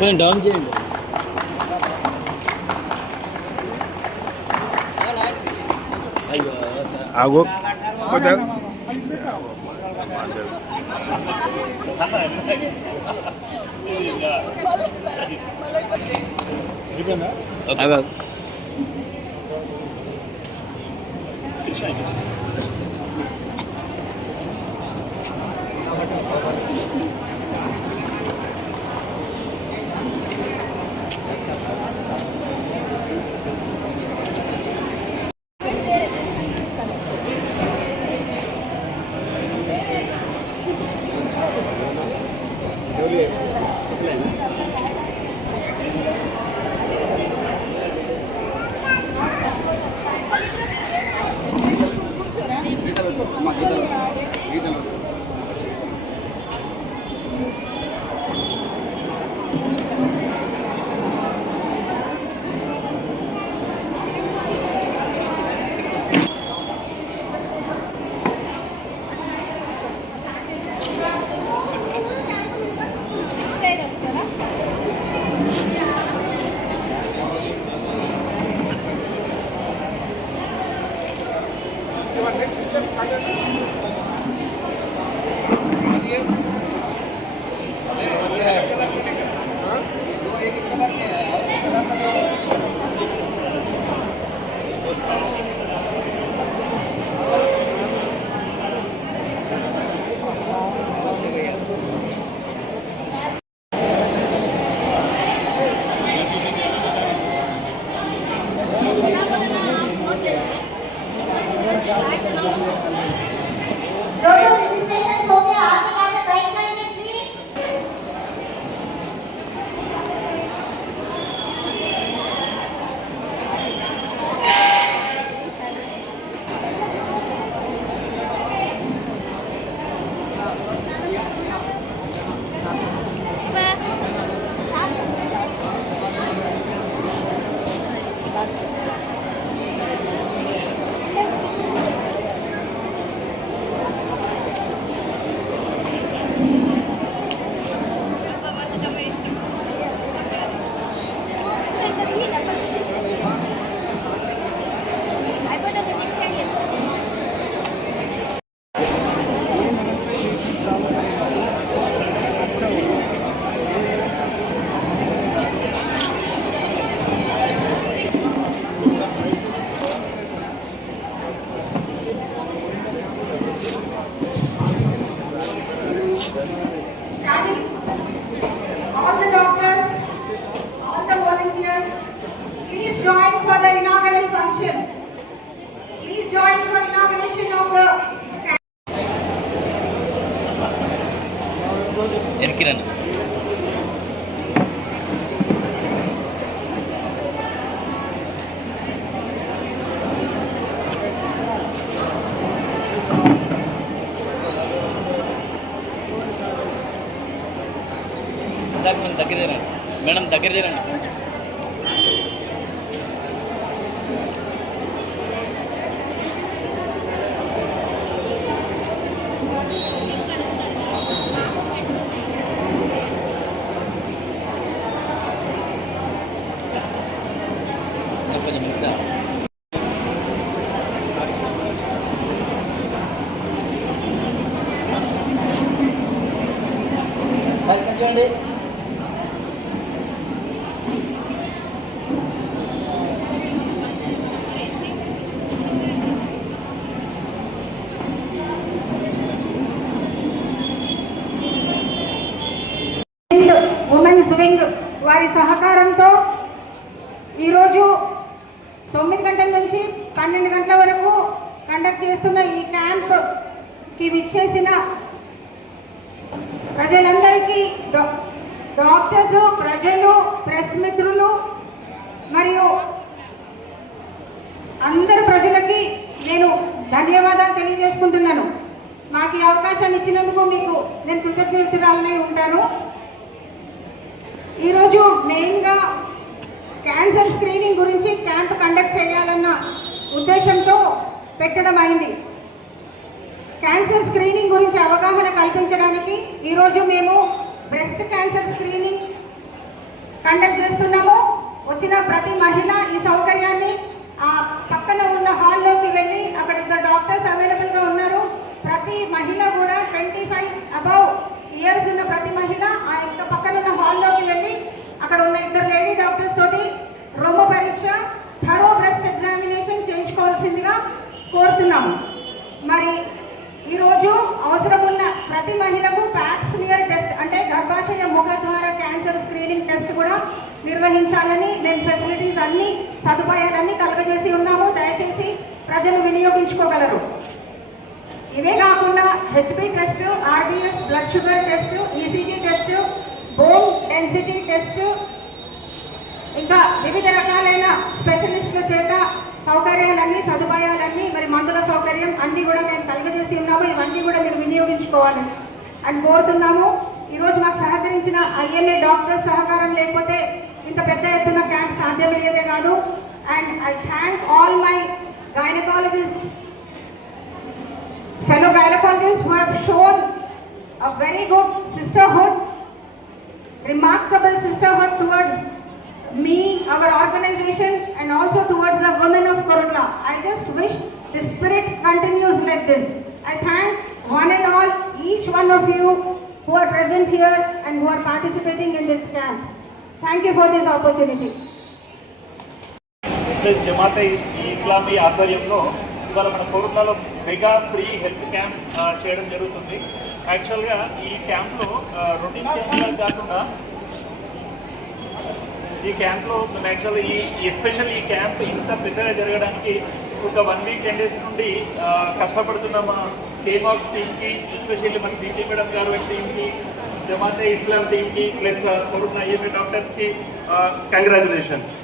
కొంచెం డౌన్ చేయండి. ఆగో అదే ఎరికిరండి. సార్ కొంచెం దగ్గర చేరండి మేడం, దగ్గర చేరండి కొంచెం. కొంచెం మిగతా చూడండి. ఉమెన్స్ వింగ్ వారి సహకారంతో ఈరోజు 9 గంటల నుంచి 12 గంటల వరకు కండక్ట్ చేస్తున్న ఈ క్యాంప్కి విచ్చేసిన ప్రజలందరికీ డాక్టర్స్, ప్రజలు, ప్రెస్ మిత్రులు మరియు అందరు ప్రజలకి నేను ధన్యవాదాలు తెలియజేసుకుంటున్నాను. మాకు ఈ అవకాశాన్ని ఇచ్చినందుకు మీకు నేను కృతజ్ఞతరాలనై ఉంటాను. ఈరోజు మెయిన్గా క్యాన్సర్ స్క్రీనింగ్ గురించి క్యాంప్ కండక్ట్ చేయాలన్న ఉద్దేశంతో పెట్టడం అయింది. క్యాన్సర్ స్క్రీనింగ్ గురించి అవగాహన కల్పించడానికి ఈరోజు మేము బ్రెస్ట్ క్యాన్సర్ స్క్రీనింగ్ కండక్ట్ చేస్తున్నాము. వచ్చిన ప్రతి మహిళ ఈ సౌకర్యాన్ని ఆ పక్కన ఉన్న హాల్లోకి వెళ్ళి అక్కడ ఇద్దరు డాక్టర్స్ అవైలబుల్గా ఉన్నారు. ప్రతి మహిళ కూడా 25 అబౌవ్ ఇయర్స్ ఉన్న ప్రతి మహిళ ఆ యొక్క పక్కన ఉన్న హాల్లోకి వెళ్ళి అక్కడ ఉన్న ఇద్దరు లేడీ డాక్టర్స్ తోటి రొమ్ము పరీక్ష, థరో బ్రెస్ట్ ఎగ్జామినేషన్ చేయించుకోవాల్సిందిగా కోరుతున్నాము. మరి ఈరోజు అవసరం ఉన్న ప్రతి మహిళకు ప్యాప్స్మియర్ టెస్ట్ అంటే గర్భాశయ ముఖద్వార క్యాన్సర్ స్క్రీనింగ్ టెస్ట్ కూడా నిర్వహించాలని మేము ఫెసిలిటీస్ అన్ని సదుపాయాలన్నీ కలుగజేసి ఉన్నాము. దయచేసి ప్రజలు వినియోగించుకోగలరు. ఇవే కాకుండా HB test, RDS blood sugar test, ECG test, bone density test, ఇంకా వివిధ రకాలైన స్పెషలిస్టుల చేత సౌకర్యాలన్నీ, సదుపాయాలన్నీ, మరి మందుల సౌకర్యం అన్నీ కూడా మేము కలుగజేసి ఉన్నాము. ఇవన్నీ కూడా మీరు వినియోగించుకోవాలి అని కోరుతున్నాము. ఈరోజు మాకు సహకరించిన ఐఎంఏ డాక్టర్స్ సహకారం లేకపోతే ఇంత పెద్ద ఎత్తున క్యాంప్ సాధ్యమయ్యేదే కాదు. And I thank all my gynaecologist, fellow gynecologists who have shown a very good sisterhood, remarkable sisterhood towards me, our organization, and also towards the women of Korotla. I just wish the spirit continues like this. I thank one and all, each one of you who are present here and who are participating in this camp. Thank you for this opportunity. Jamaat e Islami ఆధ్వర్యంలో ఇవాళ మన కోరుట్లలో mega free health camp చేయడం జరుగుతుంది. యాక్చువల్గా ఈ క్యాంప్లో routine క్యాంప్గా కాకుండా ఈ క్యాంప్లో మేము యాక్చువల్గా ఎస్పెషల్ ఈ క్యాంప్ ఇంత పెద్దగా జరగడానికి ఒక 1 వీక్ 10 డేస్ నుండి కష్టపడుతున్న మా కేమాక్స్ టీమ్కి, ఎస్పెషల్లీ మన సిటీ మేడం గారు టీమ్కి, జమాతే ఇస్లాం టీమ్కి, ప్లస్ కోరుట్ల ఐఎంఏ డాక్టర్స్కి కంగ్రాచులేషన్స్.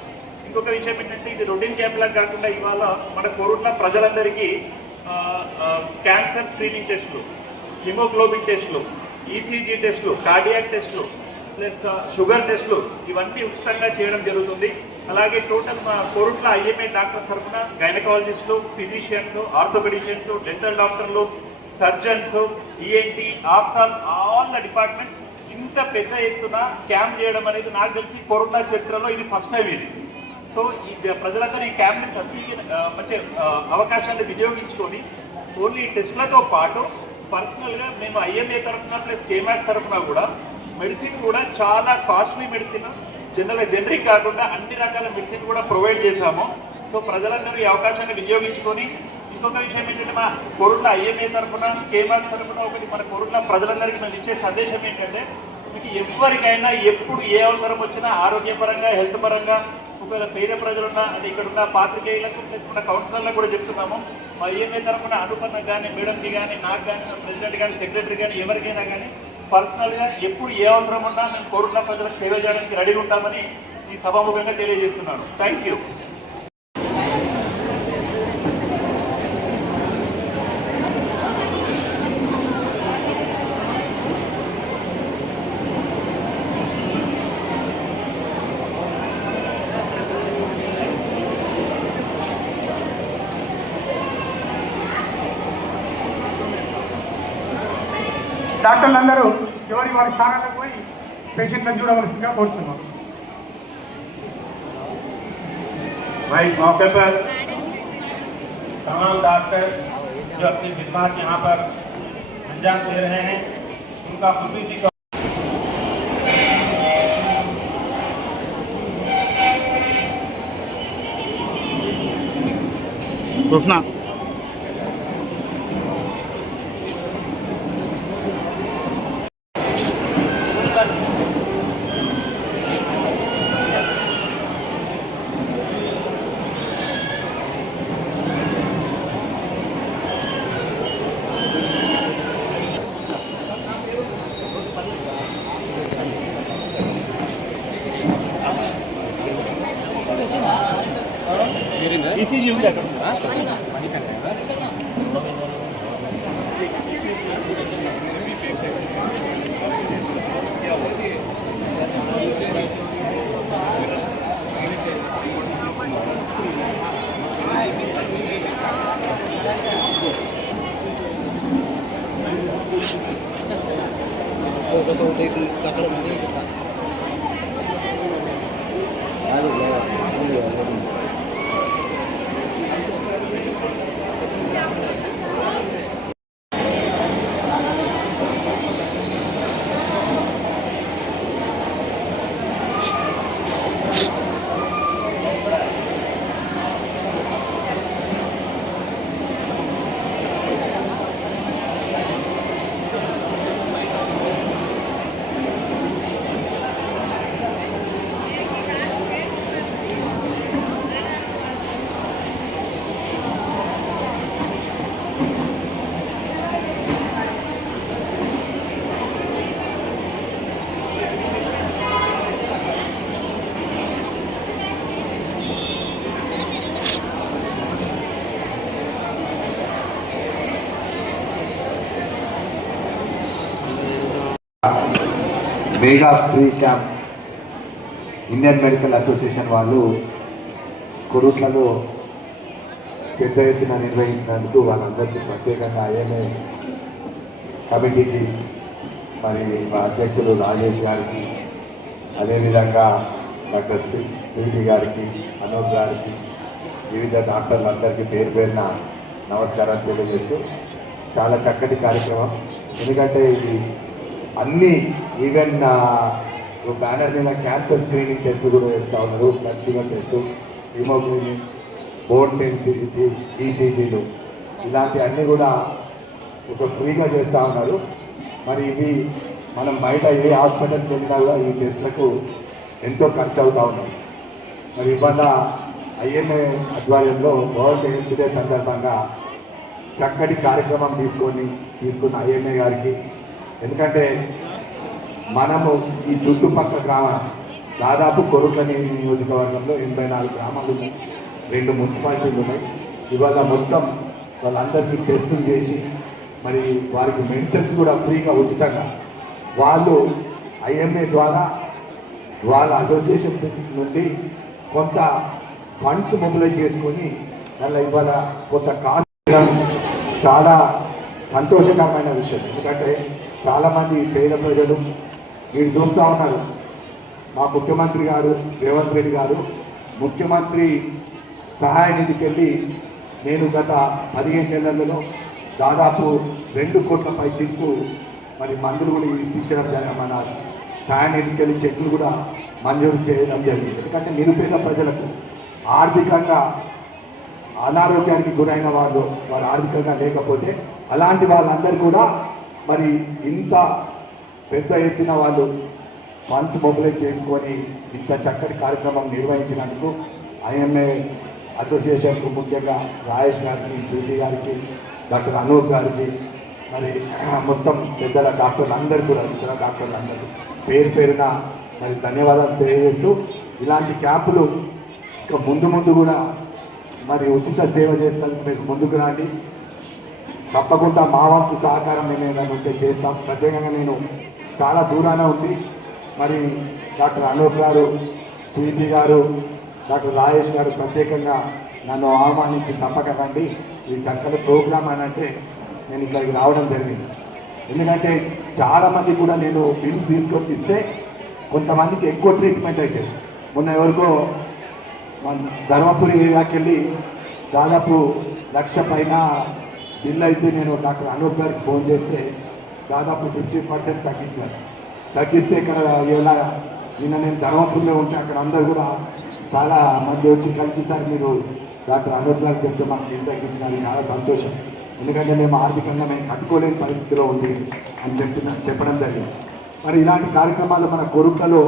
ఇంకొక విషయం ఏంటంటే ఇది రొటీన్ క్యాంప్లా కాకుండా ఇవాళ మన కోరుట్ల ప్రజలందరికీ క్యాన్సర్ స్క్రీనింగ్ టెస్టులు, హిమోగ్లోబిన్ టెస్టులు, ఈసీజీ టెస్టులు, కార్డియాక్ టెస్టులు, ప్లస్ షుగర్ టెస్టులు ఇవన్నీ ఉచితంగా చేయడం జరుగుతుంది. అలాగే టోటల్ మా కోరుట్ల ఐఎంఏ డాక్టర్స్ తరఫున గైనకాలజిస్టులు, ఫిజిషియన్స్, ఆర్థోపెడిషియన్స్, డెంటల్ డాక్టర్లు, surgeons, ENT, after all the departments ఇంత పెద్ద ఎత్తున క్యాంప్ చేయడం అనేది నాకు తెలిసి కోరుట్ల చరిత్రలో ఇది ఫస్ట్ టైం ఇది. సో ఈ ప్రజలందరూ ఈ క్యాంప్ని మంచి అవకాశాన్ని వినియోగించుకొని ఓన్లీ టెస్టులతో పాటు పర్సనల్గా మేము ఐఎంఏ తరఫున ప్లస్ కేమాక్స్ తరఫున కూడా మెడిసిన్ కూడా చాలా కాస్ట్లీ మెడిసిన్, జనరిక్ కాకుండా అన్ని రకాల మెడిసిన్ కూడా ప్రొవైడ్ చేశాము. సో ప్రజలందరూ ఈ అవకాశాన్ని వినియోగించుకొని ఇంకొక విషయం ఏంటంటే మా కోరుట్ల ఐఎంఏ తరఫున, కేమాక్స్ తరఫున ఒకటి మన కోరుట్ల ప్రజలందరికీ మేము ఇచ్చే సందేశం ఏంటంటే మీకు ఎవరికైనా ఎప్పుడు ఏ అవసరం వచ్చినా ఆరోగ్యపరంగా, హెల్త్ పరంగా, ఒకవేళ పేద ప్రజలున్నా అంటే ఇక్కడ ఉన్న పాత్రికేయులకు ప్లస్ మన కౌన్సిలర్లకు కూడా చెప్తున్నాము. మా ఐఎంఏ తరఫున అనుపన్నకు కానీ, మేడంకి కానీ, నాకు కానీ, మన ప్రెసిడెంట్ కానీ, సెక్రటరీ కానీ ఎవరికైనా కానీ పర్సనల్గా ఎప్పుడు ఏ అవసరం ఉన్నా మేము కోరుట్ల ప్రజలకు సేవ చేయడానికి రెడీగా ఉంటామని ఈ సభాముఖంగా తెలియజేస్తున్నాను. Thank you. డాక్టర్లందరూ ఎవరి వారి స్థానాలకు పోయి పేషెంట్లను చూడవలసిందిగా కోరుతున్నాం. भाई मौके पर तमाम डॉक्टर जो अपनी खिदमत यहाँ पर अंजाम दे रहे हैं उनका खुशी का घोषणा ఈసీజీ ఉంది అక్కడ. Mega free camp Indian medical association వాళ్ళు కొరుట్లలో పెద్ద ఎత్తున నిర్వహించినందుకు వాళ్ళందరికీ ప్రత్యేకంగా ఐఎంఏ కమిటీకి మరి మా అధ్యక్షులు రాజేష్ గారికి, అదేవిధంగా డాక్టర్ శ్రీటి గారికి, అనూప్ గారికి, వివిధ డాక్టర్లందరికీ పేరు పేరున నమస్కారాలు తెలియజేస్తూ చాలా చక్కటి కార్యక్రమం. ఎందుకంటే ఇది అన్ని ఈవెన్ బ్యానర్ మీద క్యాన్సర్ స్క్రీనింగ్ టెస్టులు కూడా వేస్తూ ఉన్నారు, blood sugar test, haemoglobin, bone density, ఈసీజీలు, ఇలాంటి అన్నీ కూడా ఒక ఫ్రీగా చేస్తూ ఉన్నారు. మరి ఇవి మనం బయట ఏ హాస్పిటల్కి వెళ్ళినా కూడా ఈ టెస్టులకు ఎంతో ఖర్చు అవుతూ ఉన్నాయి. మరి ఇవాళ ఐఎంఏ ఆధ్వర్యంలో వరల్డ్ హెల్త్ డే సందర్భంగా చక్కటి కార్యక్రమం తీసుకున్న ఐఎంఏ గారికి, ఎందుకంటే మనము ఈ చుట్టుపక్కల దాదాపు కొరుట్ల నియోజకవర్గంలో 84 గ్రామాలు ఉన్నాయి, 2 మున్సిపాలిటీలు ఉన్నాయి. ఇవాళ మొత్తం వాళ్ళందరికీ టెస్టులు చేసి మరి వారికి మెడిసిన్స్ కూడా ఫ్రీగా ఉచితంగా వాళ్ళు ఐఎంఏ ద్వారా వాళ్ళ అసోసియేషన్స్ నుండి కొంత ఫండ్స్ మొబిలైజ్ చేసుకొని దానిలో ఇవాళ కొంత కాస్ట్ చాలా సంతోషకరమైన విషయం. ఎందుకంటే చాలామంది పేద ప్రజలు వీళ్ళు చూస్తూ ఉన్నారు. మా ముఖ్యమంత్రి గారు రేవంత్ రెడ్డి గారు ముఖ్యమంత్రి సహాయ నిధికి వెళ్ళి నేను గత 15 నెలలలో దాదాపు 2 కోట్ల పైచిలకు మరి మందులు కూడా ఇప్పించడం మన సహాయ నిధికి వెళ్ళి చెక్కులు కూడా మంజూరు చేయడం జరిగింది. ఎందుకంటే నిరుపేద ప్రజలకు ఆర్థికంగా అనారోగ్యానికి గురైన వాళ్ళు ఆర్థికంగా లేకపోతే అలాంటి వాళ్ళందరూ కూడా మరి ఇంత పెద్ద ఎత్తున వాళ్ళు ఫండ్స్ మొబిలైజ్ చేసుకొని ఇంత చక్కటి కార్యక్రమం నిర్వహించినందుకు ఐఎంఏ అసోసియేషన్కు ముఖ్యంగా రాజేష్ గారికి, శ్రీటి గారికి, డాక్టర్ అనూప్ గారికి, మరి మొత్తం పెద్దల డాక్టర్లందరూ కూడా ఇతర డాక్టర్లందరూ పేరు పేరున మరి ధన్యవాదాలు తెలియజేస్తూ ఇలాంటి క్యాంపులు ఇంకా ముందు కూడా మరి ఉచిత సేవ చేస్తానికి మీరు ముందుకు రండి. తప్పకుండా మా వంతు సహకారం మేము ఏదైనా ఉంటే చేస్తాం. ప్రత్యేకంగా నేను చాలా దూరాన ఉండి మరి డాక్టర్ అనూప్ గారు, శ్రీజీ గారు, డాక్టర్ రాజేష్ గారు ప్రత్యేకంగా నన్ను ఆహ్వానించి తప్పక రండి, ఈ చక్కటి ప్రోగ్రామ్ అని అంటే నేను ఇక్కడికి రావడం జరిగింది. ఎందుకంటే చాలామంది కూడా నేను బిల్స్ తీసుకొచ్చి ఇస్తే కొంతమందికి ఎక్కువ ట్రీట్మెంట్ అయితే మొన్న ఎవరికో మన ధర్మపురి ఏరియాకి వెళ్ళి దాదాపు 1,00,000 పైన బిల్ అయితే నేను డాక్టర్ అనూప్ గారికి ఫోన్ చేస్తే దాదాపు 50% తగ్గిస్తే ఇక్కడ ఇలా నిన్న నేను ధర్మపురిలో ఉంటే అక్కడ అందరూ కూడా చాలా మంది వచ్చి కలిసిసారి మీరు డాక్టర్ అనూప్ గారికి చెప్తే మాకు బిల్ తగ్గించినది చాలా సంతోషం. ఎందుకంటే మేము ఆర్థికంగా మేము కట్టుకోలేని పరిస్థితిలో ఉంది అని చెప్పడం జరిగింది. మరి ఇలాంటి కార్యక్రమాలు మన కొరుట్లలో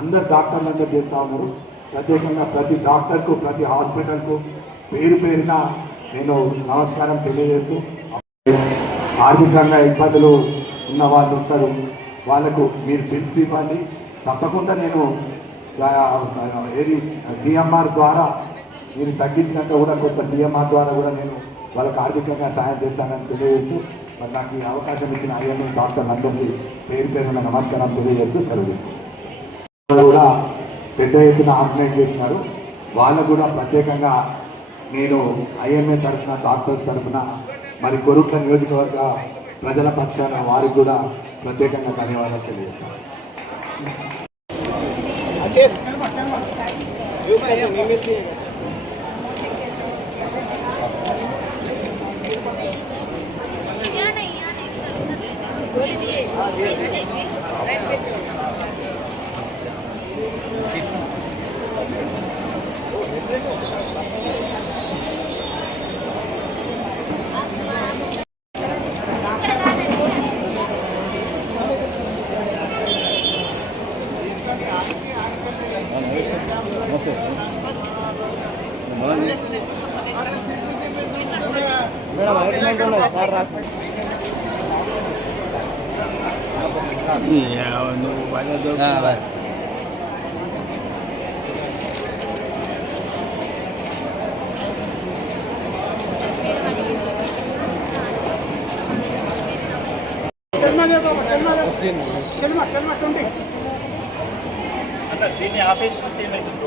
అందరు డాక్టర్లు అందరూ చేస్తూ ఉన్నారు. ప్రత్యేకంగా ప్రతి డాక్టర్కు, ప్రతి హాస్పిటల్కు పేరు పేరున నేను నమస్కారం తెలియజేస్తూ, ఆర్థికంగా ఇబ్బందులు ఉన్న వాళ్ళు ఉంటారు, వాళ్ళకు మీరు బిల్స్ ఇవ్వండి. తప్పకుండా నేను ఏది CMR ద్వారా మీరు తగ్గించినాక కూడా కొంత సీఎంఆర్ ద్వారా కూడా నేను వాళ్ళకి ఆర్థికంగా సహాయం చేస్తానని తెలియజేస్తూ మరి నాకు ఈ అవకాశం ఇచ్చిన ఐఎంఏ డాక్టర్లందరికీ పేరు పేరున నమస్కారం తెలియజేస్తూ సెలవు తీసుకుంటాను. కూడా పెద్ద ఎత్తున ఆర్గనైజ్ చేసినారు. వాళ్ళకు కూడా ప్రత్యేకంగా నేను ఐఎంఏ తరఫున డాక్టర్స్ తరఫున మరి కొరుట్ల నియోజకవర్గ ప్రజల పక్షాన వారికి కూడా ప్రత్యేకంగా ధన్యవాదాలు తెలియజేస్తాను. అంటే దీన్ని ఆపేసిన సేమ్ అవుతుంది.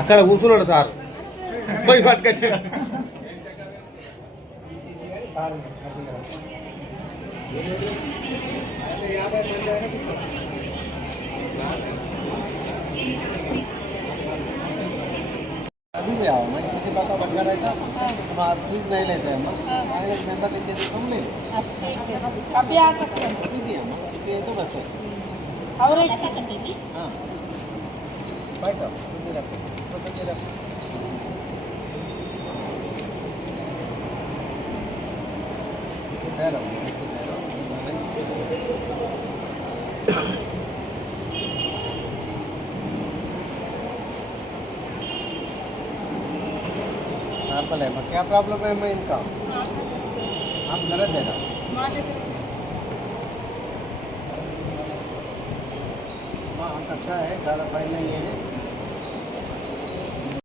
అక్కడ కూర్చున్నాడు సార్ పోయి పట్టుకొచ్చి अभी भी आओ मैं किसी बात का बच्चा रहता हम आप फीस नहीं लेते हैं आएगा मेंबर लेके तुम ले अभी आ सकते हैं ठीक है अम्मा ठीक है तो बस और हाँ बैठो तुम रखो इसको तो ये रखो ठहरो ऐसे ठहरो नॉर्मल है क्या प्रॉब्लम है मैं इनका आप दर्द दे रहा हूँ हाँ अच्छा है ज़्यादा फाइन नहीं है